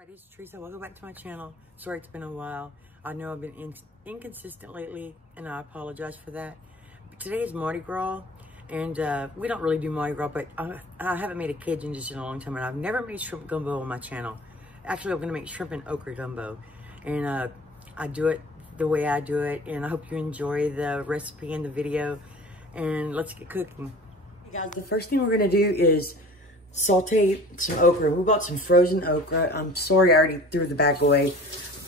Everybody, it's Teresa. Welcome back to my channel. Sorry it's been a while. I know I've been inconsistent lately, and I apologize for that. But today is Mardi Gras, and we don't really do Mardi Gras, but I haven't made a Cajun dish in a long time, and I've never made shrimp gumbo on my channel. Actually, I'm going to make shrimp and okra gumbo, and I do it the way I do it, and I hope you enjoy the recipe and the video, and let's get cooking. Hey guys, the first thing we're going to do is saute some okra. We bought some frozen okra. I'm sorry I already threw the back away,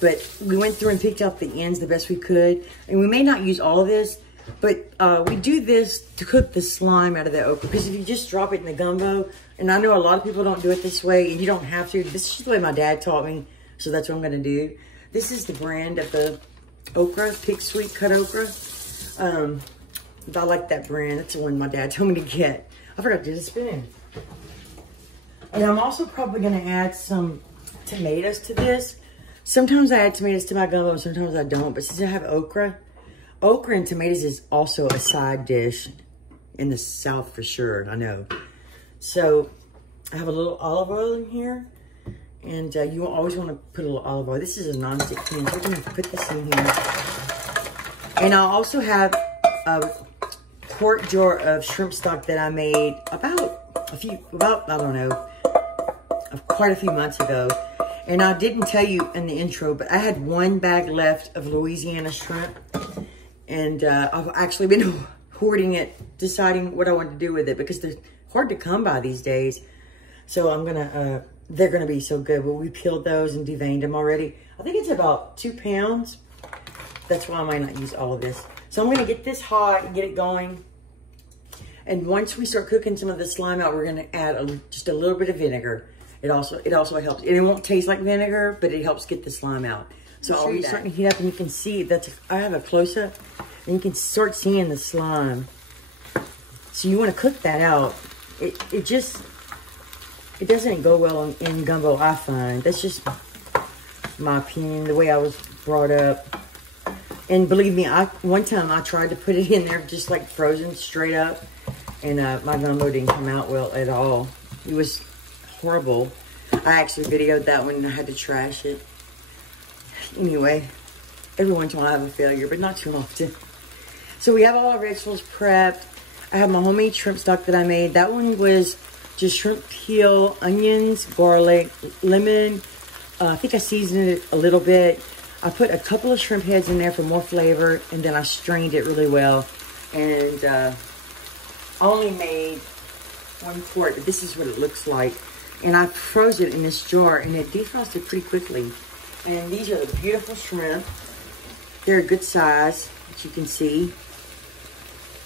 but we went through and picked out the ends the best we could. And we may not use all of this, but we do this to cook the slime out of the okra. Because if you just drop it in the gumbo, and I know a lot of people don't do it this way, and you don't have to. This is just the way my dad taught me, so that's what I'm going to do. This is the brand of the okra, Pig Sweet cut okra. I like that brand. That's the one my dad told me to get. I forgot to spin. And I'm also probably going to add some tomatoes to this. Sometimes I add tomatoes to my gumbo, and sometimes I don't. But since I have okra and tomatoes is also a side dish in the South for sure, I know. So I have a little olive oil in here. And you always want to put a little olive oil. This is a non-stick pan, so we're going to put this in here. And I'll also have a quart jar of shrimp stock that I made quite a few months ago. And I didn't tell you in the intro, but I had one bag left of Louisiana shrimp. And I've actually been hoarding it, deciding what I want to do with it, because they're hard to come by these days. So I'm gonna, they're gonna be so good. But we peeled those and deveined them already. I think it's about 2 pounds. That's why I might not use all of this. So I'm gonna get this hot and get it going. And once we start cooking some of the slime out, we're gonna add just a little bit of vinegar. It also helps. And it won't taste like vinegar, but it helps get the slime out. So I'll be starting to heat up, and you can see I have a close-up, and you can start seeing the slime. So you want to cook that out. It doesn't go well in gumbo, I find. That's just my opinion, the way I was brought up. And believe me, one time I tried to put it in there just like frozen straight up, and my gumbo didn't come out well at all. It was horrible. I actually videoed that one and I had to trash it. Anyway, every once in a while I have a failure, but not too often. So we have all our vegetables prepped. I have my homemade shrimp stock that I made. That one was just shrimp peel, onions, garlic, lemon. I think I seasoned it a little bit. I put a couple of shrimp heads in there for more flavor, and then I strained it really well. And I only made 1 quart, but this is what it looks like. And I froze it in this jar, and it defrosted pretty quickly. And these are the beautiful shrimp. They're a good size, as you can see.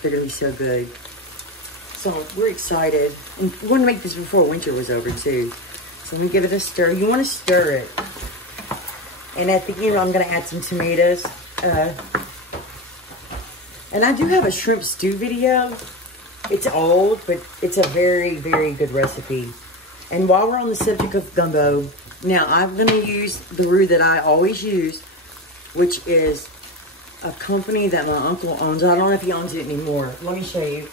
They're gonna be so good. So we're excited. And we want to make this before winter was over too. So let me give it a stir. You want to stir it. And at the end, I'm gonna add some tomatoes. And I do have a shrimp stew video. It's old, but it's a very, very good recipe. And while we're on the subject of gumbo, now I'm going to use the roux that I always use, which is a company that my uncle owns. I don't know if he owns it anymore. Let me show you.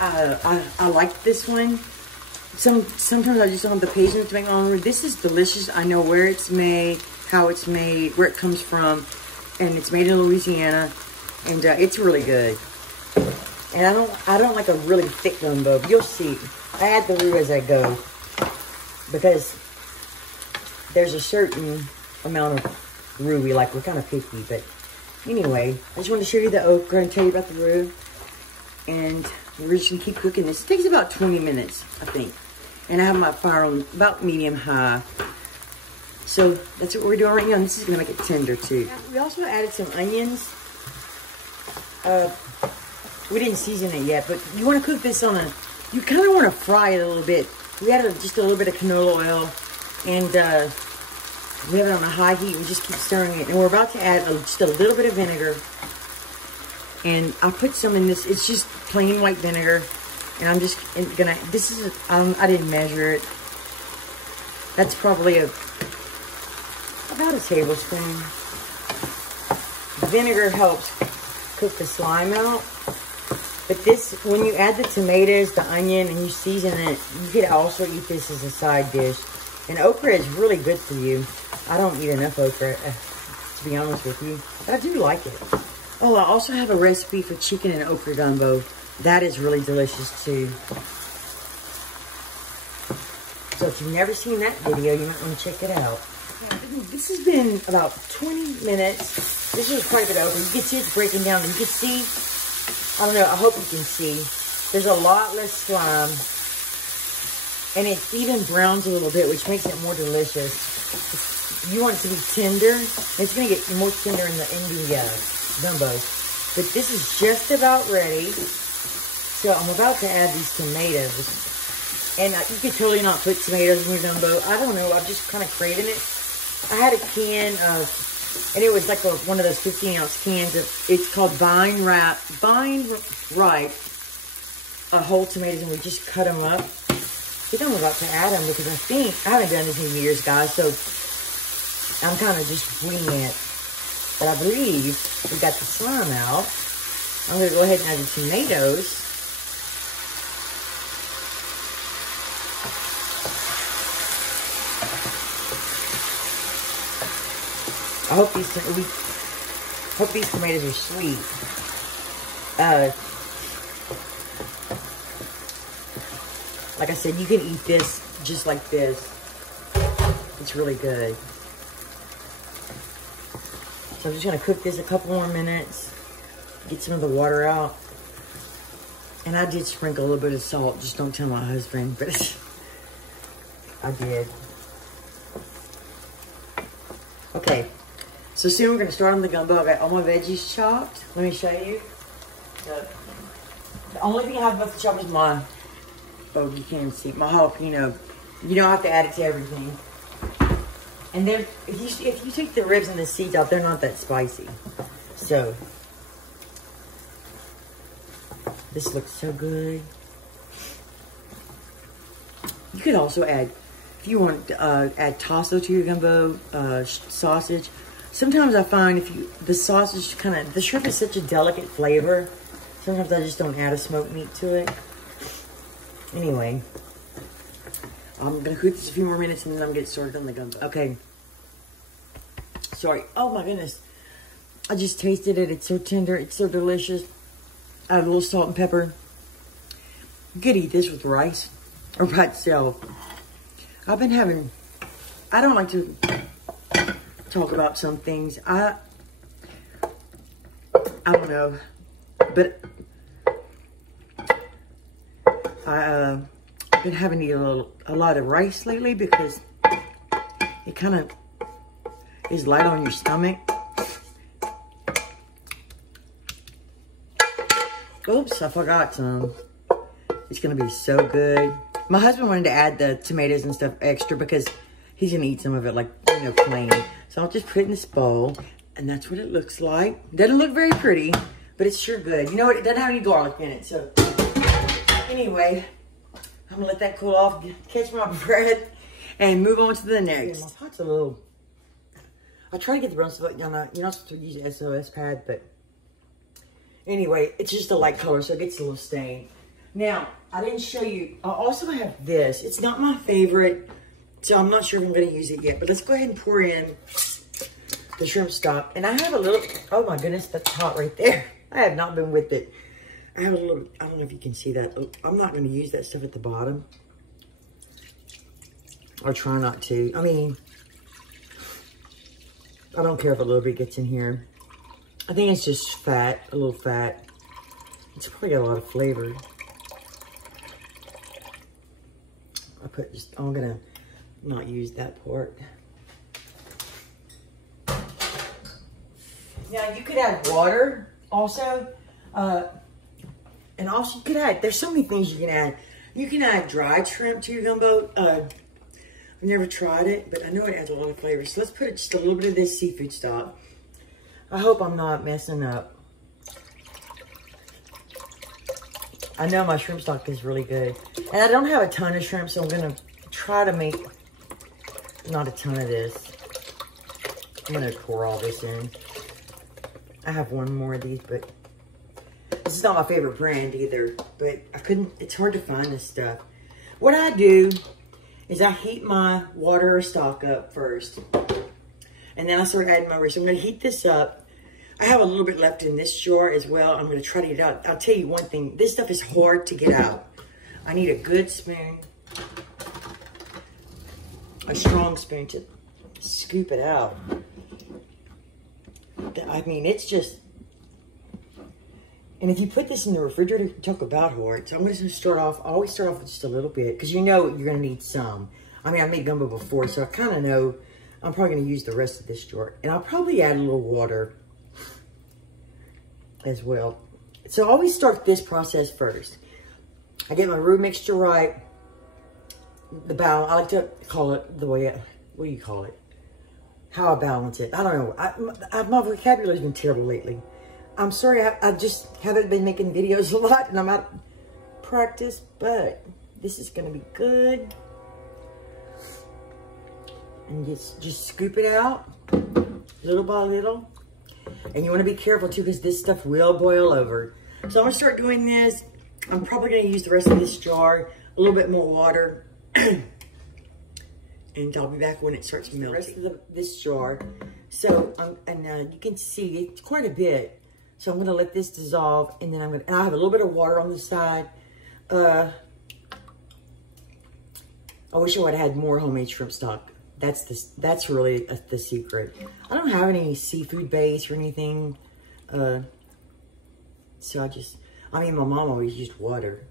I like this one. Sometimes I just don't have the patience to make my own roux. This is delicious. I know where it's made, how it's made, where it comes from. And it's made in Louisiana, and it's really good. And I don't like a really thick gumbo, but you'll see. I add the roux as I go, because there's a certain amount of roux we like. We're kind of picky, but anyway, I just want to show you the okra and tell you about the roux. And we're just gonna keep cooking this. It takes about 20 minutes, I think. And I have my fire on about medium-high. So that's what we're doing right now. And this is gonna make it tender too. We also added some onions. We didn't season it yet, but you want to cook this you kind of want to fry it a little bit. We added just a little bit of canola oil, and we have it on a high heat. We just keep stirring it, and we're about to add just a little bit of vinegar. And I put some in this. It's just plain white vinegar, and I'm just gonna. This is I didn't measure it. That's probably about a tablespoon. Vinegar helps cook the slime out. But this, when you add the tomatoes, the onion, and you season it, you could also eat this as a side dish. And okra is really good for you. I don't eat enough okra, to be honest with you. But I do like it. Oh, I also have a recipe for chicken and okra gumbo. That is really delicious too. So if you've never seen that video, you might want to check it out. This has been about 20 minutes. This is quite a bit over. You can see it's breaking down. You can see, I don't know, I hope you can see. There's a lot less slime. And it even browns a little bit, which makes it more delicious. You want it to be tender. It's going to get more tender in the gumbo. But this is just about ready. So I'm about to add these tomatoes. And you could totally not put tomatoes in your gumbo. I don't know. I'm just kind of craving it. I had a can of, and it was like one of those 15-ounce cans of, it's called Vine Ripe, whole tomatoes, and we just cut them up. I think I'm about to add them because I haven't done this in years, guys, so I'm kind of just winging it. But I believe we got the slime out. I'm going to go ahead and add the tomatoes. I hope these tomatoes are sweet. Like I said, you can eat this just like this. It's really good. So I'm just gonna cook this a couple more minutes, get some of the water out. And I did sprinkle a little bit of salt. Just don't tell my husband, but I did. Okay. So soon we're going to start on the gumbo. I got all my veggies chopped. Let me show you. The only thing I have left to chop is my, oh, you can't see, my jalapeno. You don't have to add it to everything. And then if you take the ribs and the seeds out, they're not that spicy. So, this looks so good. You could also add, if you want to add tasso to your gumbo, sausage. Sometimes I find the sausage the shrimp is such a delicate flavor. Sometimes I just don't add a smoked meat to it. Anyway, I'm going to cook this a few more minutes and then I'm going to get started on the gumbo. Okay. Sorry. Oh my goodness. I just tasted it. It's so tender. It's so delicious. I have a little salt and pepper. You could eat this with rice or by itself. I don't like to talk about some things. I don't know, but I've been having to eat a lot of rice lately because it kind of is light on your stomach. Oops, I forgot some. It's gonna be so good. My husband wanted to add the tomatoes and stuff extra because he's gonna eat some of it like, you know, plain. So I'll just put it in this bowl, and that's what it looks like. Doesn't look very pretty, but it's sure good. You know what? It doesn't have any garlic in it. So anyway, I'm gonna let that cool off, catch my breath, and move on to the next. Yeah, my pot's a little. I try to get the brown stuff. You're not supposed to use the SOS pad, but anyway, it's just a light color, so it gets a little stained. Now, I didn't show you. I also have this. It's not my favorite. So I'm not sure if I'm going to use it yet, but let's go ahead and pour in the shrimp stock. And I have a little, oh my goodness, that's hot right there. I have not been with it. I have a little, I don't know if you can see that. I'm not going to use that stuff at the bottom. Or try not to. I mean, I don't care if a little bit gets in here. I think it's just fat, a little fat. It's probably got a lot of flavor. I'm going to not use that part. Now you could add water also. And also you could add, there's so many things you can add. You can add dried shrimp to your gumbo. I've never tried it, but I know it adds a lot of flavor. So let's put just a little bit of this seafood stock. I hope I'm not messing up. I know my shrimp stock is really good. And I don't have a ton of shrimp, so I'm going to try to make not a ton of this. I'm going to pour all this in. I have one more of these, but this is not my favorite brand either, but it's hard to find this stuff. What I do is I heat my water or stock up first. And then I start adding my rice. So I'm going to heat this up. I have a little bit left in this jar as well. I'm going to try to get it out. I'll tell you one thing. This stuff is hard to get out. I need a good spoon. A strong spoon to scoop it out. I mean, it's just... And if you put this in the refrigerator, talk about hard. So I'm going to start off, I always start off with just a little bit, because you know you're going to need some. I mean, I made gumbo before, so I kind of know I'm probably going to use the rest of this jar. And I'll probably add a little water as well. So I always start this process first. I get my roux mixture right. The balance, I like to call it the way, what do you call it? How I balance it. I don't know. My vocabulary's been terrible lately. I'm sorry, I just haven't been making videos a lot and I'm out of practice, but this is gonna be good. And just scoop it out, little by little. And you wanna be careful too, because this stuff will boil over. So I'm gonna start doing this. I'm probably gonna use the rest of this jar, a little bit more water. And I'll be back when it starts melting. The rest of this jar. So, you can see it's quite a bit. So I'm gonna let this dissolve, and then and I have a little bit of water on the side. I wish I would have had more homemade shrimp stock. That's really the secret. I don't have any seafood base or anything. So I mean, my mom always used water.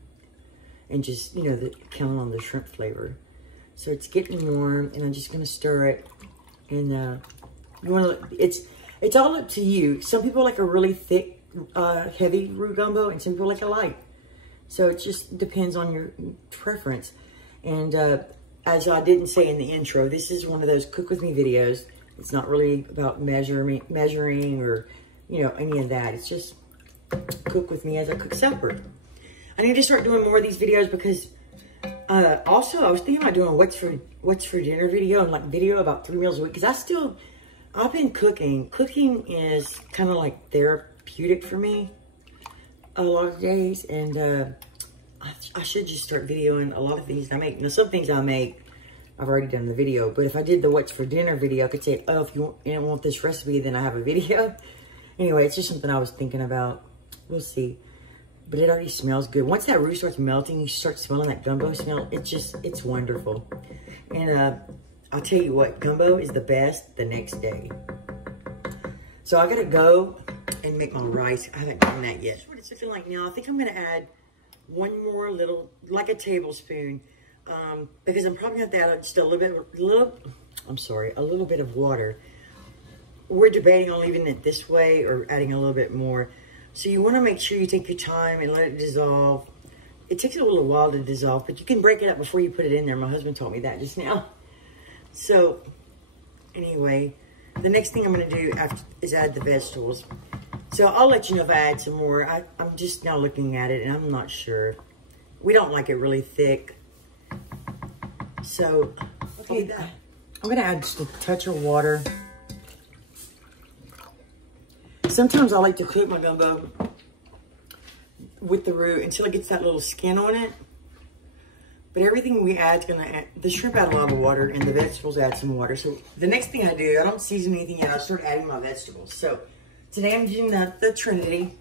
And just, you know, counting on the shrimp flavor. So it's getting warm, and I'm just gonna stir it. And it's all up to you. Some people like a really thick, heavy roux gumbo, and some people like a light. So it just depends on your preference. And as I didn't say in the intro, this is one of those cook with me videos. It's not really about measuring or, you know, any of that. It's just cook with me as I cook supper. I need to start doing more of these videos because also I was thinking about doing what's for dinner video and like video about 3 meals a week, because I've been cooking. Cooking is kind of like therapeutic for me a lot of days, and I should just start videoing a lot of things I make. Now, some things I make, I've already done the video, but if I did the what's for dinner video, I could say, oh, if you want this recipe, then I have a video. Anyway, it's just something I was thinking about. We'll see. But it already smells good. Once that roux starts melting, you start smelling that gumbo smell. It's wonderful. And I'll tell you what, gumbo is the best the next day. So I gotta go and make my rice. I haven't done that yet. That's what it's looking like now. I think I'm gonna add one more little, like a tablespoon, because I'm probably gonna add just a little bit of water. We're debating on leaving it this way or adding a little bit more. So you want to make sure you take your time and let it dissolve. It takes a little while to dissolve, but you can break it up before you put it in there. My husband told me that just now. So anyway, the next thing I'm going to do is add the vegetables. So I'll let you know if I add some more. I'm just now looking at it and I'm not sure. We don't like it really thick. So, okay, I'm going to add just a touch of water. Sometimes I like to cook my gumbo with the roux until it gets that little skin on it. But everything we add is going to add, the shrimp add a lot of water and the vegetables add some water. So the next thing I do, I don't season anything yet. I start adding my vegetables. So today I'm doing the Trinity.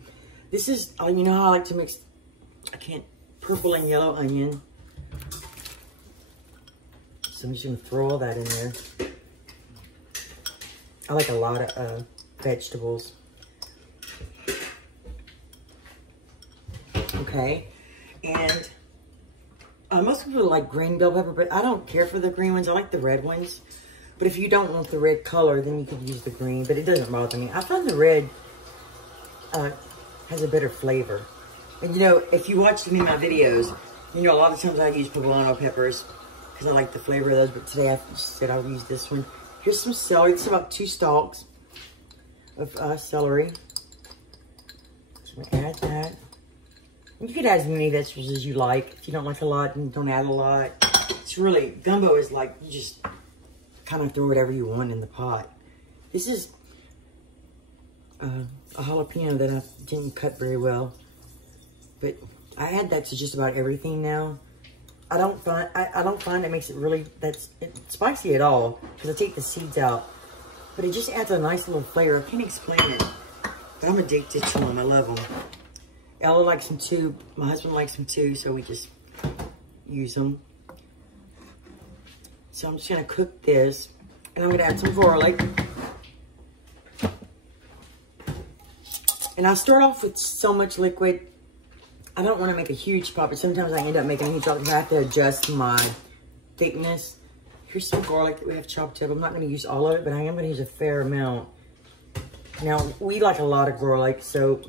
This is, you know how I like to mix, purple and yellow onion. So I'm just going to throw all that in there. I like a lot of vegetables. Okay, and most people like green bell pepper, but I don't care for the green ones. I like the red ones. But if you don't want the red color, then you could use the green, but it doesn't bother me. I find the red has a better flavor. And you know, if you watch any of my videos, you know a lot of times I use poblano peppers because I like the flavor of those, but today I said I'll use this one. Here's some celery. It's about 2 stalks of celery. So I'm gonna add that. You could add as many vegetables as you like. If you don't like a lot, then don't add a lot. It's really, gumbo is like, you just kind of throw whatever you want in the pot. This is a jalapeno that I didn't cut very well. But I add that to just about everything now. I don't find it makes it really spicy at all because I take the seeds out. But it just adds a nice little flavor. I can't explain it. But I'm addicted to them. I love them. Ella likes them too. My husband likes them too, so we just use them. So I'm just gonna cook this, and I'm gonna add some garlic. And I start off with so much liquid. I don't want to make a huge pot, but sometimes I end up making a huge pot because I have to adjust my thickness. Here's some garlic that we have chopped up. I'm not going to use all of it, but I am going to use a fair amount. Now, we like a lot of garlic, so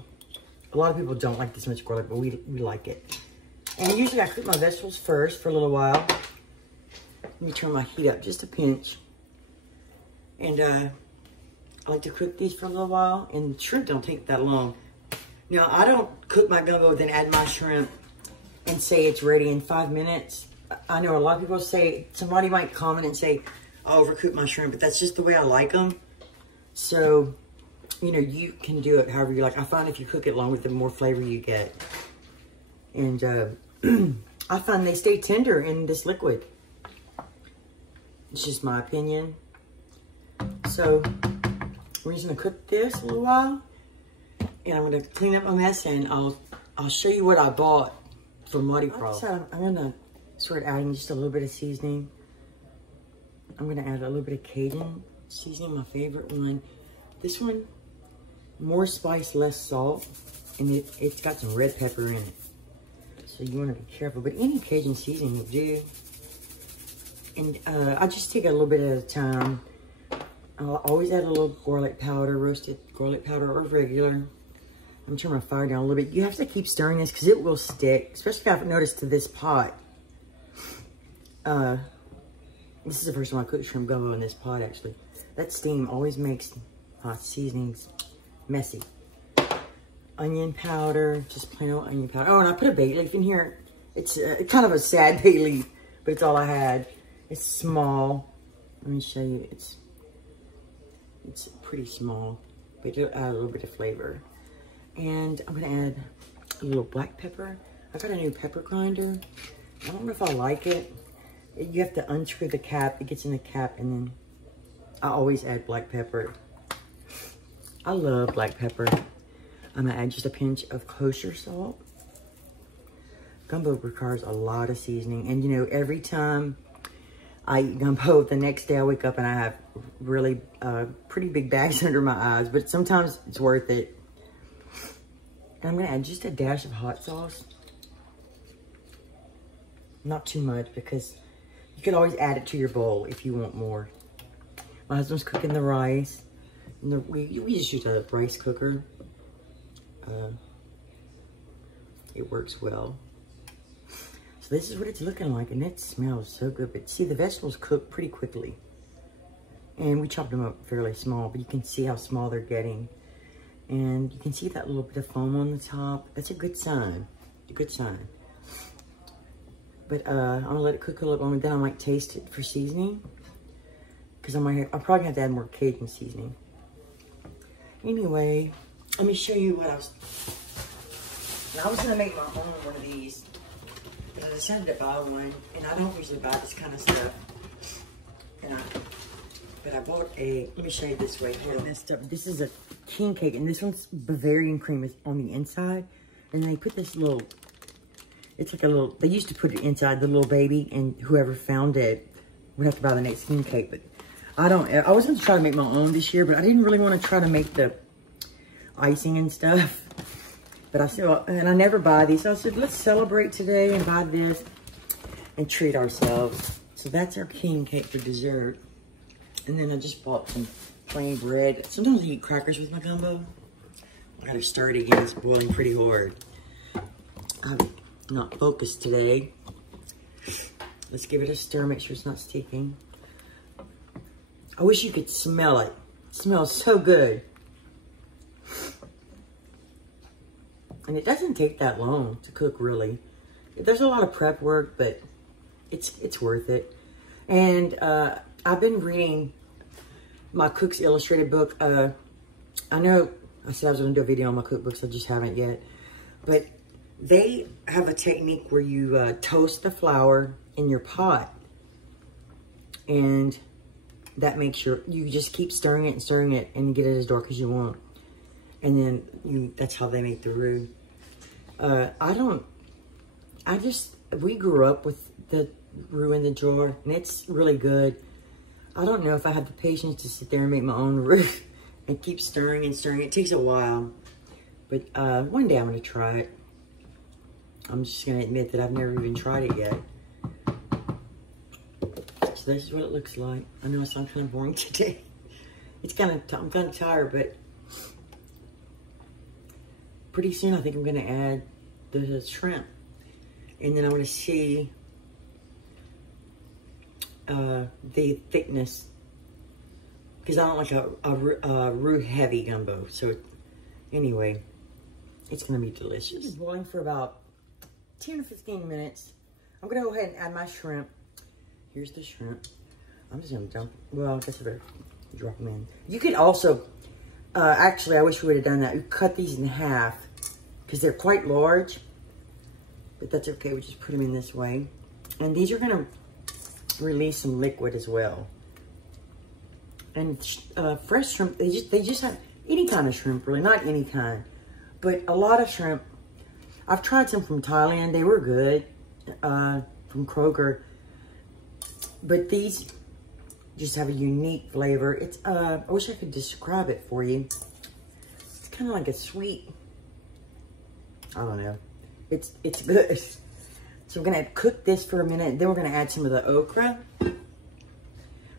a lot of people don't like this much garlic, but we like it. And usually I cook my vegetables first for a little while. Let me turn my heat up just a pinch. And I like to cook these for a little while, and shrimp don't take that long. Now, I don't cook my gumbo, then add my shrimp and say it's ready in 5 minutes. I know a lot of people say, somebody might comment and say, I overcook my shrimp, but that's just the way I like them. So, you know, you can do it however you like. I find if you cook it longer, the more flavor you get. And I find they stay tender in this liquid. It's just my opinion. So, we're just gonna cook this a little while. And I'm gonna clean up my mess, and I'll show you what I bought for Mardi Gras. So I'm gonna start adding just a little bit of seasoning. I'm gonna add a little bit of Cajun seasoning, my favorite one. This one, more spice, less salt, and it's got some red pepper in it. So you wanna be careful, but any Cajun seasoning will do. And I just take a little bit at a time. I'll always add a little garlic powder, roasted garlic powder or regular. I'm turning my fire down a little bit. You have to keep stirring this because it will stick, especially if I've noticed to this pot. This is the first time I cooked shrimp gumbo in this pot, actually. That steam always makes seasonings messy. Onion powder, just plain old onion powder. Oh, and I put a bay leaf in here. It's kind of a sad bay leaf, but it's all I had. It's small. Let me show you. It's pretty small, but it'll add a little bit of flavor. And I'm gonna add a little black pepper. I got a new pepper grinder. I don't know if I like it. You have to unscrew the cap. It gets in the cap, and then I always add black pepper. I love black pepper. I'm gonna add just a pinch of kosher salt. Gumbo requires a lot of seasoning, and you know, every time I eat gumbo, the next day I wake up and I have really pretty big bags under my eyes, but sometimes it's worth it. And I'm gonna add just a dash of hot sauce. Not too much, because you can always add it to your bowl if you want more. My husband's cooking the rice. And we just use a rice cooker. It works well. So this is what it's looking like, and it smells so good. But see, the vegetables cook pretty quickly. And we chopped them up fairly small, but you can see how small they're getting. And you can see that little bit of foam on the top. That's a good sign. A good sign. But I'm gonna let it cook a little longer. Then I might taste it for seasoning, because I'm probably gonna have to add more Cajun seasoning. Anyway, let me show you what I was gonna make my own one of these, but I decided to buy one, and I don't usually buy this kind of stuff. But I bought let me show you this right here. This is a king cake, and this one's Bavarian cream is on the inside. And they put this little, it's like a little, they used to put it inside the little baby, and whoever found it would have to buy the next king cake. But I was going to try to make my own this year, but I didn't really want to try to make the icing and stuff. But I said, and I never buy these. So I said, let's celebrate today and buy this and treat ourselves. So that's our king cake for dessert. And then I just bought some plain bread. Sometimes I eat crackers with my gumbo. I gotta stir it again. It's boiling pretty hard. I'm not focused today. Let's give it a stir. Make sure it's not sticking. I wish you could smell it. It smells so good. And it doesn't take that long to cook, really. There's a lot of prep work, but it's worth it. And I've been reading my Cook's Illustrated book. I know I said I was going to do a video on my cookbooks. I just haven't yet. But They have a technique where you toast the flour in your pot. And that makes you just keep stirring it and stirring it and get it as dark as you want. And then that's how they make the roux. We grew up with the roux in the jar, and it's really good. I don't know if I have the patience to sit there and make my own roux and keep stirring and stirring. It takes a while, but one day I'm gonna try it. I'm just gonna admit that I've never even tried it yet. So this is what it looks like. I know I sound kind of boring today. I'm kind of tired, but pretty soon I think I'm gonna add the shrimp. And then I'm gonna see the thickness, because I don't like a roux heavy gumbo. So anyway, it's gonna be delicious. It's boiling for about 10 or 15 minutes. I'm gonna go ahead and add my shrimp. Here's the shrimp. I'm just gonna dump, well, I guess I better drop them in. You could also, actually, I wish we would have done that. We cut these in half because they're quite large, but that's okay. We just put them in this way. And these are gonna release some liquid as well. And fresh shrimp, they just have any kind of shrimp, really, not any kind, but a lot of shrimp. I've tried some from Thailand. They were good, from Kroger. But these just have a unique flavor. It's, I wish I could describe it for you. It's kind of like a sweet, I don't know. It's good. So we're gonna cook this for a minute. Then we're gonna add some of the okra. But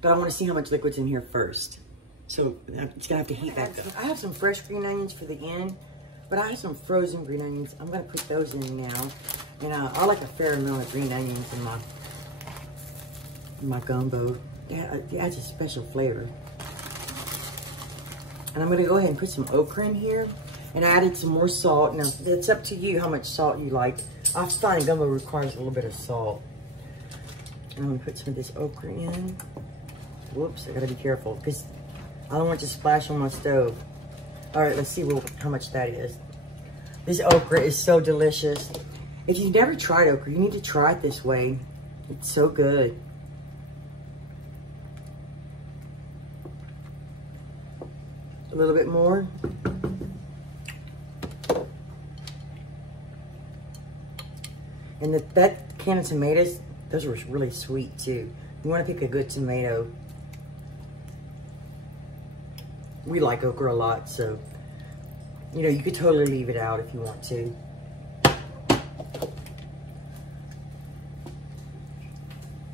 I wanna see how much liquid's in here first. So it's gonna have to heat back up. I have some fresh green onions for the end, but I have some frozen green onions. I'm gonna put those in now. And I like a fair amount of green onions in my gumbo. Yeah, it adds a special flavor. And I'm gonna go ahead and put some okra in here. And I added some more salt. Now, it's up to you how much salt you like. I find gumbo requires a little bit of salt. And I'm gonna put some of this okra in. Whoops, I gotta be careful because I don't want it to splash on my stove. All right, let's see how much that is. This okra is so delicious. If you've never tried okra, you need to try it this way. It's so good. A little bit more. And that can of tomatoes, those were really sweet too. You want to pick a good tomato. We like okra a lot, so, you know, you could totally leave it out if you want to.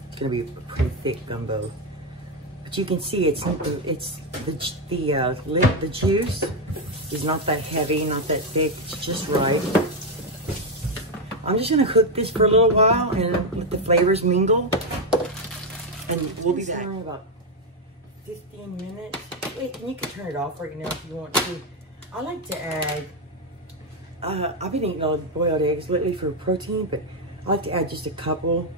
It's gonna be a pretty thick gumbo. But you can see the juice is not that heavy, not that thick, it's just right. I'm just gonna cook this for a little while and let the flavors mingle. And we'll be back in about 15 minutes. Wait, and you can turn it off right now if you want to. I like to add, I've been eating all boiled eggs lately for protein, but I like to add just a couple.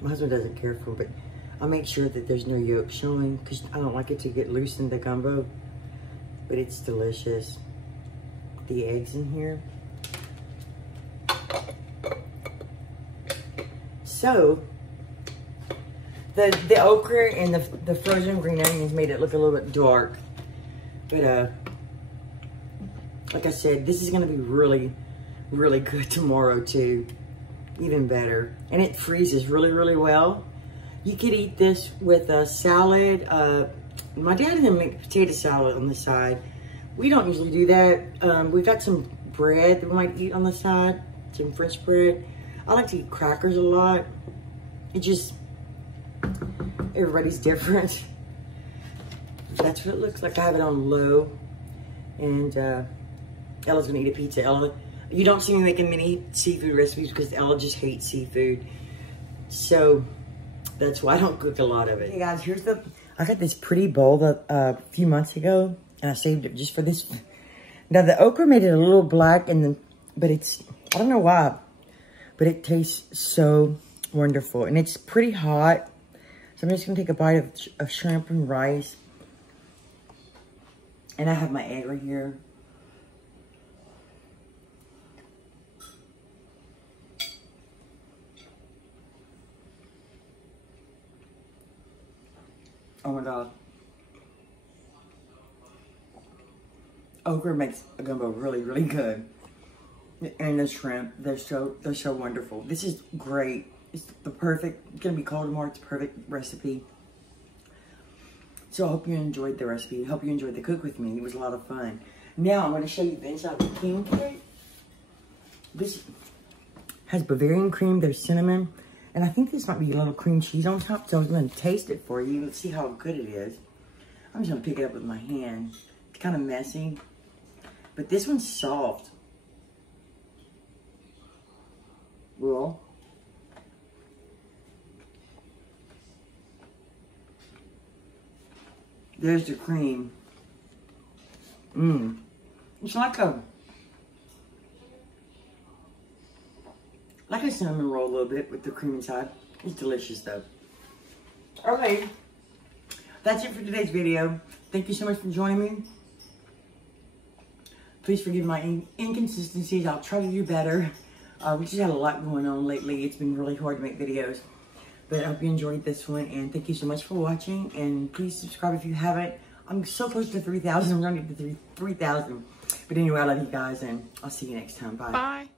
My husband doesn't care for them, but I'll make sure that there's no yolk showing because I don't like it to get loose in the gumbo. But it's delicious. The eggs in here. So, the okra and the frozen green onions made it look a little bit dark. But, like I said, this is gonna be really, really good tomorrow too. Even better. And it freezes really, really well. You could eat this with a salad. My dad didn't make potato salad on the side. We don't usually do that. We got some bread that we might eat on the side, some French bread. I like to eat crackers a lot. It just, everybody's different. That's what it looks like. I have it on low. And Ella's gonna eat a pizza. Ella, you don't see me making many seafood recipes because Ella just hates seafood. So that's why I don't cook a lot of it. Hey guys, I got this pretty bowl a few months ago, and I saved it just for this. Now the okra made it a little black, but it's, I don't know why, but it tastes so wonderful, and it's pretty hot. So I'm just gonna take a bite of shrimp and rice, and I have my egg right here. Oh my God. Okra makes a gumbo really, really good. And the shrimp, they're so wonderful. This is great. It's the perfect, it's gonna be cold tomorrow, it's a perfect recipe. So I hope you enjoyed the recipe. I hope you enjoyed the cook with me. It was a lot of fun. Now I'm gonna show you the inside of the king cake. This has Bavarian cream, there's cinnamon, and I think this might be a little cream cheese on top, so I'm gonna taste it for you. Let's see how good it is. I'm just gonna pick it up with my hand. It's kind of messy, but this one's soft. Well, there's the cream. It's like a cinnamon roll a little bit with the cream inside. It's delicious though. Okay, that's it for today's video. Thank you so much for joining me. Please forgive my inconsistencies. I'll try to do better. We just had a lot going on lately. It's been really hard to make videos. But I hope you enjoyed this one. And thank you so much for watching. And please subscribe if you haven't. I'm so close to 3,000. I'm running to 3,000. But anyway, I love you guys. And I'll see you next time. Bye. Bye.